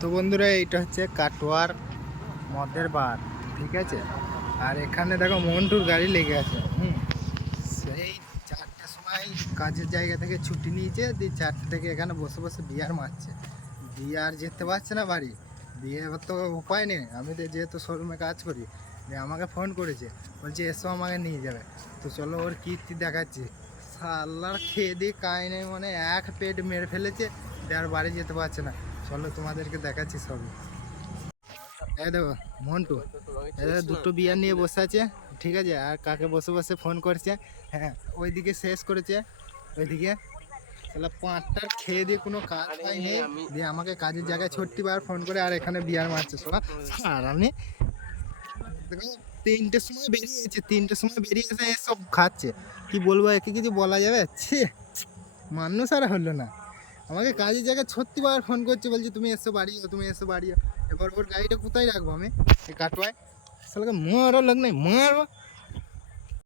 তো বন্ধুরা এইটা হচ্ছে কাটোয়ার মদের বার, ঠিক আছে। আর এখানে দেখো মন্টুর গাড়ি লেগে আছে। সেই 4টের সময় কাজের জায়গা থেকে ছুটি নিয়েছে, দিয়ে 4টে থেকে এখানে বসে বসে বিয়ার মারছে। দিয়ে আর যেতে পারছে না বাড়ি। দিয়ে এবার তো উপায় নেই, আমি তো যেহেতু শোরুমে কাজ করি, দিয়ে আমাকে ফোন করেছে, বলছে এসো আমাকে নিয়ে যাবে। তো চলো ওর কীর্তি দেখাচ্ছি। সাল্লার খেয়ে দিয়ে কাই নেই, মানে এক পেট মেরে ফেলেছে, দিয়ে আর বাড়ি যেতে পারছে না। চলো তোমাদেরকে দেখাচ্ছি সবই। এই দেখো মন্টু, এদের দুটো বিয়ার নিয়ে বসে আছে, ঠিক আছে। আর কাকে বসে বসে ফোন করছে, হ্যাঁ ওইদিকে শেষ করেছে, ওইদিকে তাহলে 5টার খেয়ে দিয়ে কোনো কাজ হয়নি, দিয়ে আমাকে কাজের জায়গায় ছুটতে বার ফোন করে আর এখানে বিয়ার মারছে সোনা। আর আমি দেখো 3টের সময় বেরিয়েছে, 3টের সময় বেরিয়ে এসে এসব খাচ্ছে। কি বলবো, একে কিছু বলা যাবে? ছি, মানুষ আর হলো না। আমাকে কাজের জায়গায় ছত্তি বার ফোন করছে, বলছে তুমি এসো বাড়ি, তুমি এসো বাড়ি। এবার ওর গাড়িটা কোথায় রাখবো আমি? এই কাটোয়ায়। শালাকে মারো লোক নেই, মারো।